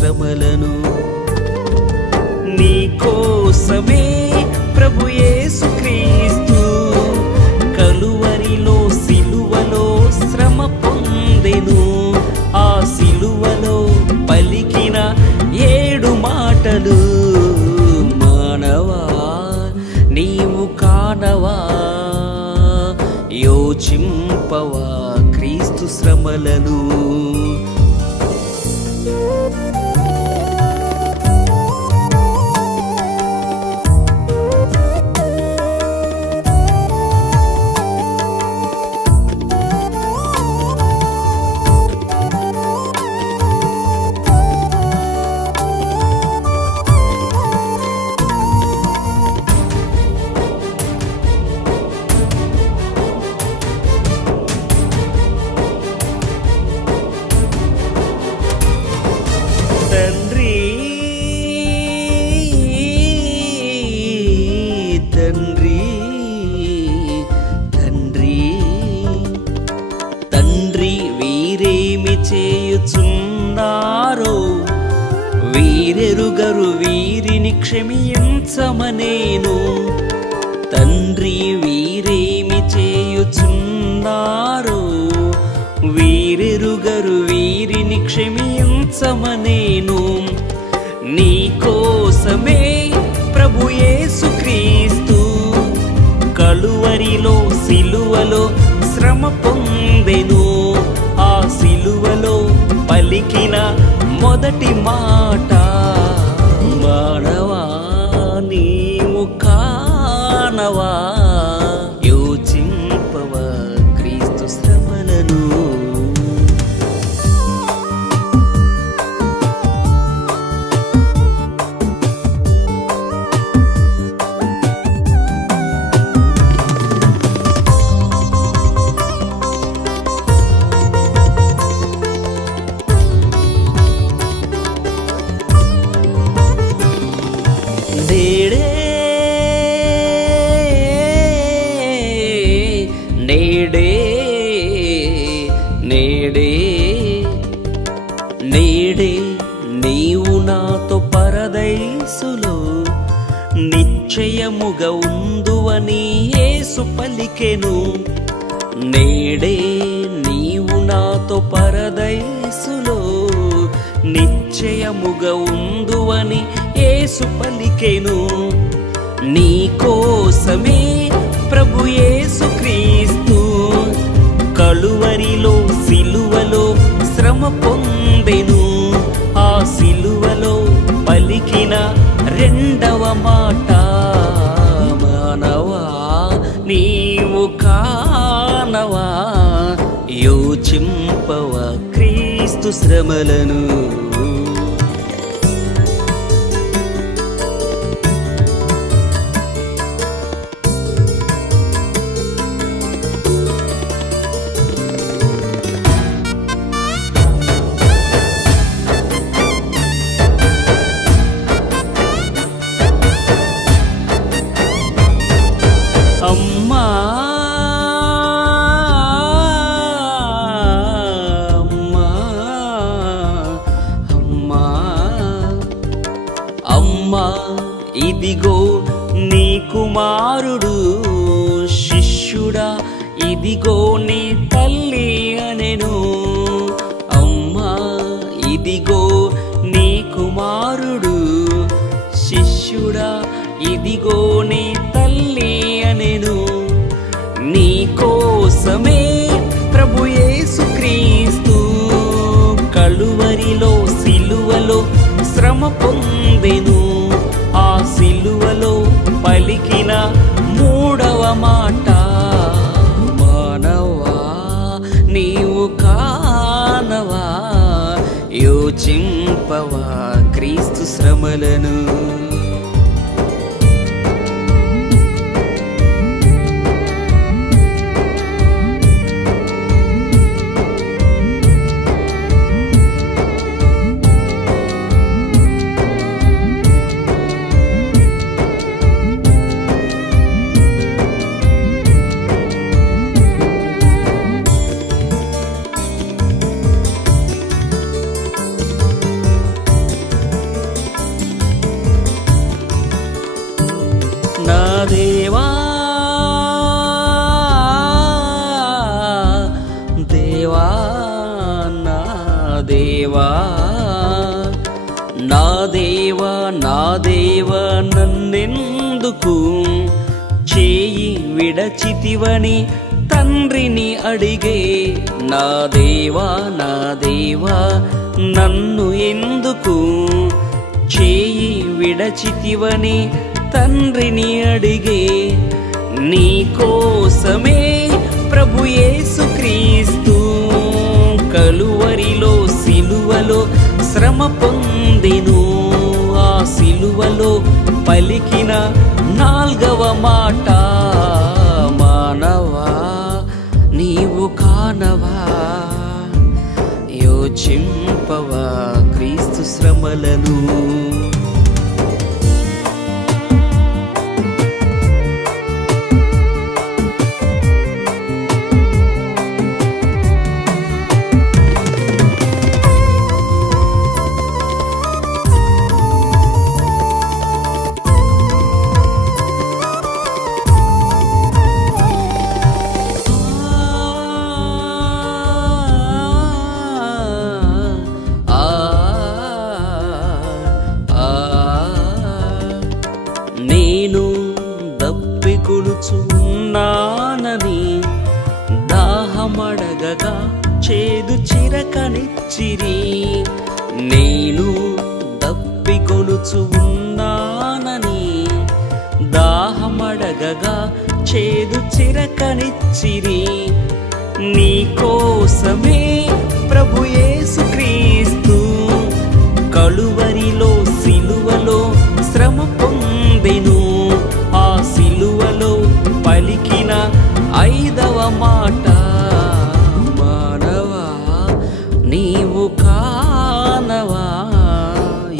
శ్రమలను. నీ కోసమే ప్రభు యేసుక్రీస్తు కలువరిలో సిలువలో శ్రమ పొందెను. ఆ సిలువలో పలికిన 7 మాటలు మానవా నీవు కానవా, యోచింపవా క్రీస్తు శ్రమలను. తండ్రి వీరేమి చేయుచున్నారో వీరెరుగరు, వీరిని క్షమించమనేను. తండ్రి వీరేమి చేయుచున్నారో వీరెరుగరు, వీరిని క్షమించమనేను. నీ కోసమే ప్రభు యేసుక్రీస్తు కలువరిలో సిలువలో శ్రమ పొందెను. ఆ సిలువలో పలికిన మొదటి మాట మానవా నీవు కానవా, యోచింపవా క్రీస్తు శ్రమలను. నేడే నీవు నాతో పరదైసులో నిశ్చయముగా ఉందువని యేసు పలికెను. నేడే నీవు నాతో పరదైసులో నిశ్చయముగా ఉందువని యేసు పలికెను. నీ కోసమే ప్రభు యేసుక్రీస్తు కలువరిలో సిలువలో శ్రమ పొందెను. ఆ సిలువలో పలికిన 2వ మాట మానవా నీవు కానవా, యోచింపవా క్రీస్తు శ్రమలను. అమ్మా అమ్మా అమ్మా అమ్మా ఇదిగో నీ కుమారుడు, శిష్యుడా ఇదిగో నీ తల్లి అనెను. అమ్మా ఇదిగో నీ కుమారుడు, శిష్యుడా ఇదిగో నీ తల్లి అనెను. నీ కోసమే ప్రభు యేసుక్రీస్తు కలువరిలో సిలువలో శ్రమ పొందెను. ఆ సిలువలో పలికిన 3వ మాట మానవా నీవు కానవా, యోచింపవా క్రీస్తు శ్రమలను. దేవా నా దేవా నా దేవా నా దేవా నన్నెందుకు చేయి విడచితివని తండ్రిని అడిగే నా దేవా నా దేవా నన్ను ఎందుకు చేయి విడచితివని తండ్రిని అడిగే నీ కోసమే ప్రభు యేసుక్రీస్తు కలువరిలో సిలువలో శ్రమ పొందెను. ఆ సిలువలో పలికిన 4వ మాట, మానవా నీవు కానవా యోచింపవా క్రీస్తు శ్రమలను. నేను దప్పికొనుచున్నానని దాహమడగగా చేదు చిరకనిచ్చిరి. నేను దప్పికొనుచున్నానని దాహమడగగా చేదు చిరకనిచ్చిరి. నీ కోసమే ప్రభు యేసుక్రీస్తు కలువరిలో సిలువలో శ్రమ పొందెను. ఆ సిలువలో పలికిన 5వ మాట, మానవా నీవు కానవా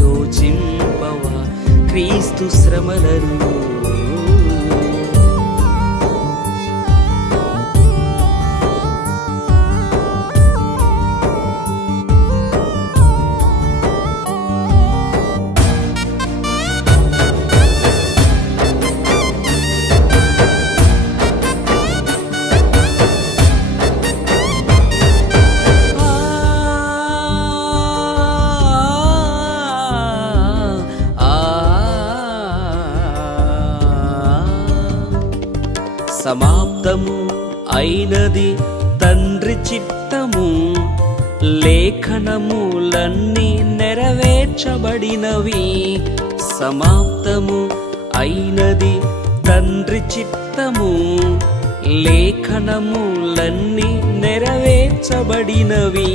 యోచింపవా క్రీస్తు శ్రమలను. సమాప్తము అయినది తండ్రి చిత్తము, లేఖనములన్నీ నెరవేర్చబడినవి. సమాప్తము అయినది తండ్రి చిత్తము, లేఖనములన్నీ నెరవేర్చబడినవి.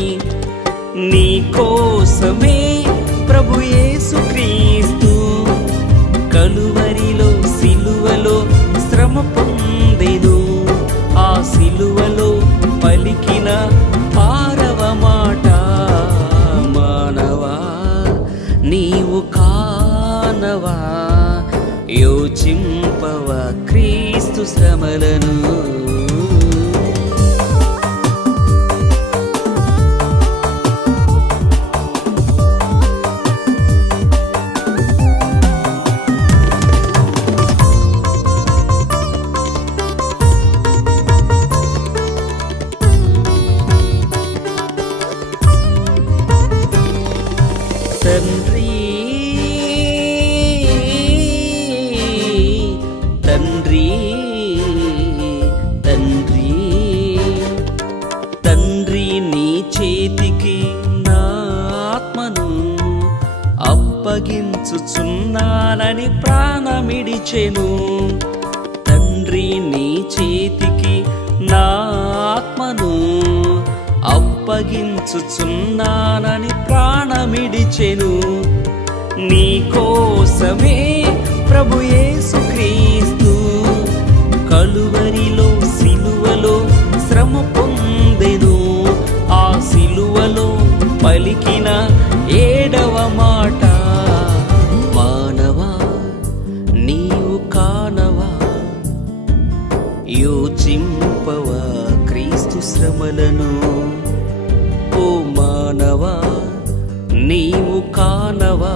నీ కోసమే ప్రభు యేసుక్రీస్తు కలువరిలో సిలువలో శ్రమ పొందెను. ఆ సిలువలో పలికిన 6వ మాట, మానవా నీవు కానవా యోచింపవా క్రీస్తు శ్రమలను. తండ్రి తండ్రి తండ్రి తండ్రి నీ చేతికి నా ఆత్మను అప్పగించుచున్నానని ప్రాణమిడిచెను. తండ్రి నీ చేతికి నా ఆత్మను అప్పగించుచున్నానని ప్రాణమిడిచెను. నీ కోసమే ప్రభు యేసుక్రీస్తు కలువరిలో సిలువలో శ్రమ పొందెను. ఆ సిలువలో పలికిన 7వ మాట, మానవా నీవు కానవా యోచింపవా క్రీస్తు శ్రమలను. ఓ మానవా నీవు కానవా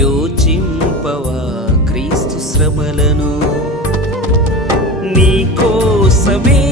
యోచింపవా క్రీస్తు శ్రమలను. నీ కోసమే